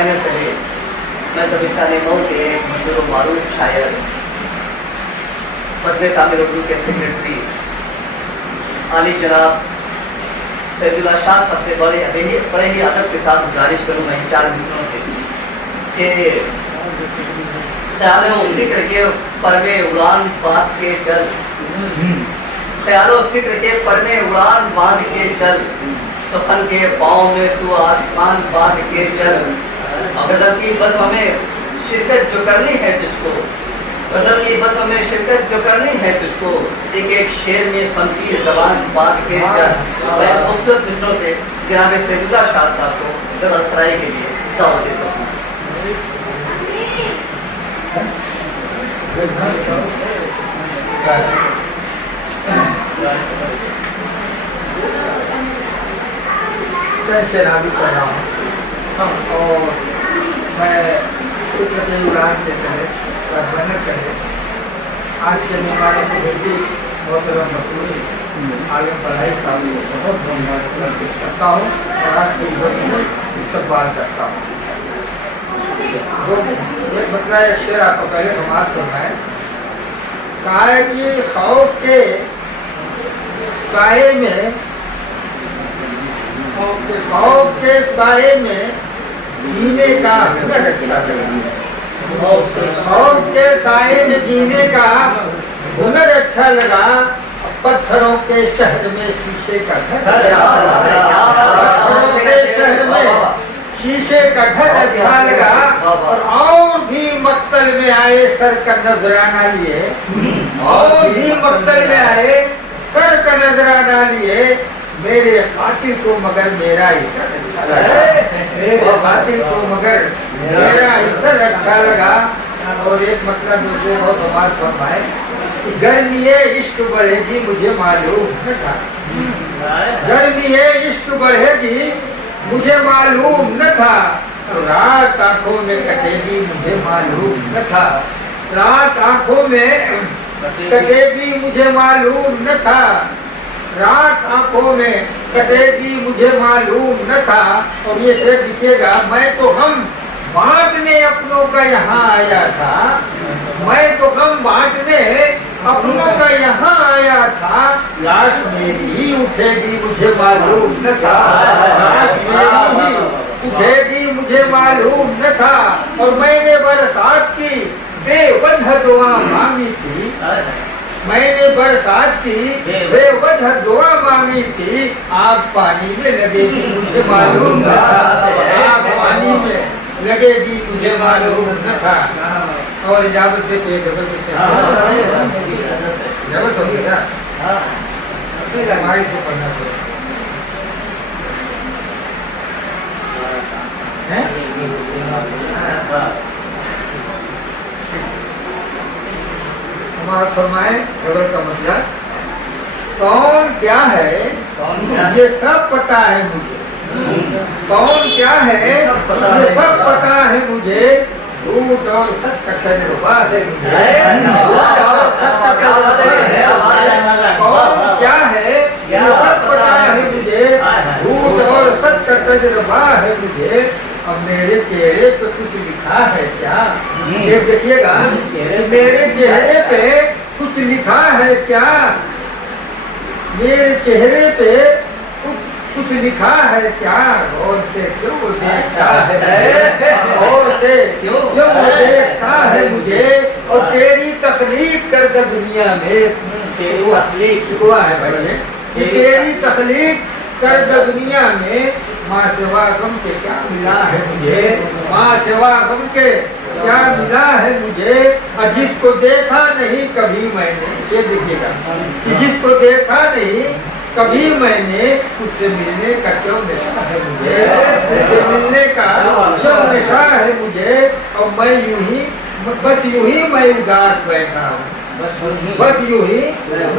महीने पहले मैं दबिस्तान मऊ के मजदूर मारूफ शायर मसले कामिल उर्दू के सेक्रेटरी आली जनाब सैदुल्ला शाह सबसे बड़े ही अदब के साथ गुजारिश करूँगा इन 4 मिसरों से कि ख्यालों फिक्र के परवे उड़ान बांध के चल, ख्यालों फिक्र के परवे उड़ान बांध के चल, सफल के पाँव में तू आसमान बांध के चल। गजल की बस हमें शिरकत जो करनी है तुझको, गजल की बस हमें शिरकत जो करनी है तुझको, एक एक शेर में फन की जबान बांध के चल। मैं खूबसूरत मिसरों से जनाब सैदुल्ला शाह साहब को गजल सराई के लिए दावत दे सकूँ। शराबी कर रहा हूँ और मैं सूत्र के उड़ान से पहले मेहनत करें। आज के मेहमानों को भेजी मोहतरम मकबूल आगे पढ़ाई साहब को बहुत धन्यवाद करता हूँ और आज की इस्तकबाल करता हूँ। एक बतला एक शेर आपको पहले समाप्त करना है। कहा है कि खौफ के साए में, खौफ के साए में जीने का हुनर अच्छा लगा, खौफ के साए में जीने का हुनर अच्छा लगा, पत्थरों के शहर में शीशे का घर, पत्थरों के शहर में शीशे का घर अच्छा लगा, और भी मक्तल में आए सर का नजराना लिए, और भी मक्तल में आए सर का नजराना लिए, मेरे कातिल को मगर मेरा हिस्सा अच्छा लगा, मेरे कातिल को मगर मेरा हिस्सा अच्छा लगा। और एक मतलब दूसरे बहुत समाज फरमाए कि गर्मी इश्क बढ़ेगी मुझे मालूम न था, गर्मी इश्क बढ़ेगी मुझे मालूम न था, रात आंखों में कटेगी मुझे मालूम न था, रात आंखों में कटेगी मुझे मालूम न था, रात आंखों में कटेगी मुझे मालूम न था। और ये शेर लिखिएगा, मैं तो हम बांटने अपनों का यहाँ आया था, मैं तो हम बांटने अपनों का यहाँ आया था, लाश मेरी ही उठेगी मुझे मालूम न था, लाश मेरी ही उठेगी मुझे मालूम न था। और मैंने बरसात की बेवजह दुआ मांगी थी, मैंने बरसात की बेवजह दुआ मांगी थी, आग पानी में लगेगी मुझे मालूम न था, आग पानी में लगेगी मुझे मालूम न था। और इजाजत से कोई जबरदस्त हो गया हमारी से पढ़ना हमारा फरमाए गजल का मसला कौन क्या है ये सब पता है मुझे, कौन क्या है ये सब पता है मुझे, झूठ और सच का तजुर्बा है मुझे, कौन क्या है ये सब पता है मुझे, झूठ और सच का तजुर्बा है मुझे। अब मेरे चेहरे पे कुछ लिखा है क्या, ये देखिएगा, मेरे चेहरे पे कुछ लिखा है क्या, मेरे चेहरे पे कुछ लिखा है क्या, और से क्यों देखता है, और से क्यों देखता है मुझे, और तेरी तकलीफ कर दे दुनिया में, हुआ है भाई कि तेरी तकलीफ कर दे दुनिया में, माँ सेवा गम के क्या मिला है मुझे, माँ सेवा गम के क्या मिला है मुझे, और जिसको देखा नहीं कभी मैंने, ये देखिएगा कि जिसको देखा नहीं कभी मैंने, उससे मिलने का क्यों नशा है मुझे, उससे मिलने का क्यों नशा है मुझे। और मैं यूं ही बस यूं ही मैं उदास बैठा हूँ, बस यूं ही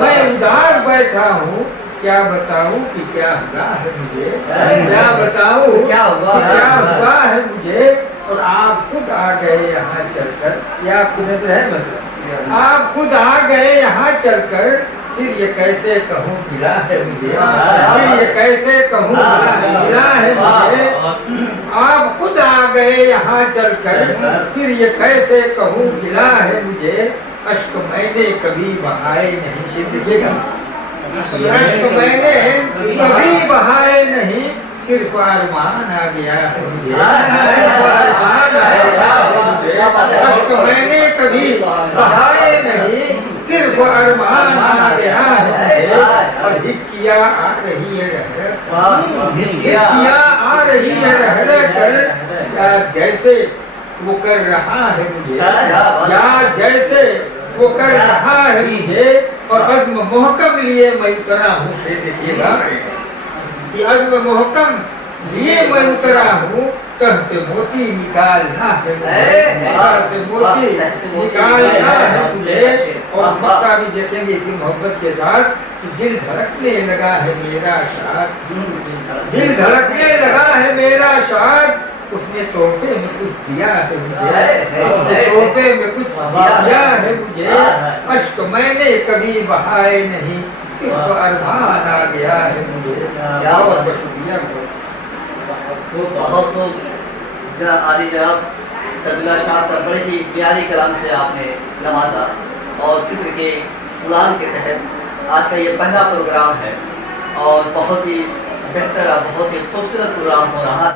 मैं उदास बैठा हूँ, क्या बताऊं कि क्या हुआ है मुझे, क्या बताऊं क्या हुआ है मुझे। और आप खुद आ गए यहाँ चलकर, या आपकी नजर है मतलब, आप खुद आ गए यहाँ चलकर, फिर ये कैसे कहूँ गिला है मुझे, फिर ये कैसे कहूँ गिला है मुझे। आप खुद आ गए मैं यहाँ चलकर फिर ये कैसे कहूँ गिला है मुझे, अश्क मैंने कभी बहाए नहीं। सिद्धिएगा, अश्क मैंने कभी बहाए नहीं, सिर्फ अरमान आ गया है मुझे, सिर्फ अरमान आ गया है मुझे। अश्क मैंने कभी बहाए नहीं, सिर्फ अरमान आ गया है मुझे। और हिचकिया आ रही है हिचकिया आ रही है रह कर, जैसे वो कर रहा है मुझे, या जैसे वो कर रहा है मुझे। और अज़्म मोहकम लिए मैं उतरा हूँ। से देखिएगा कि अज़्म मोहकम लिए मैं उतरा हूँ, तह से मोती निकालना है मुझे, तह से मोती निकालना है मुझे। और मक्का भी देखेंगे इसी मोहब्बत के साथ कि दिल धड़कने लगा है मेरा शाद, दिल धड़कने लगा है मेरा शाद। उसने तोहफे में कुछ दिया है मुझे, उसने तोहफे में कुछ दिया है मुझे। अश्क मैंने कभी बहाए नहीं, तो अरमान आ गया है मुझे। क्या बात है, शुक्रिया। बहुत खूब आदि जनाब सैदुल्लाह शाह साहब, बड़े ही प्यारी कलाम से आपने नवाजा। और फिक्र के उड़ान के तहत आज का ये पहला प्रोग्राम है और बहुत ही बेहतर, बहुत ही खूबसूरत प्रोग्राम हो रहा है।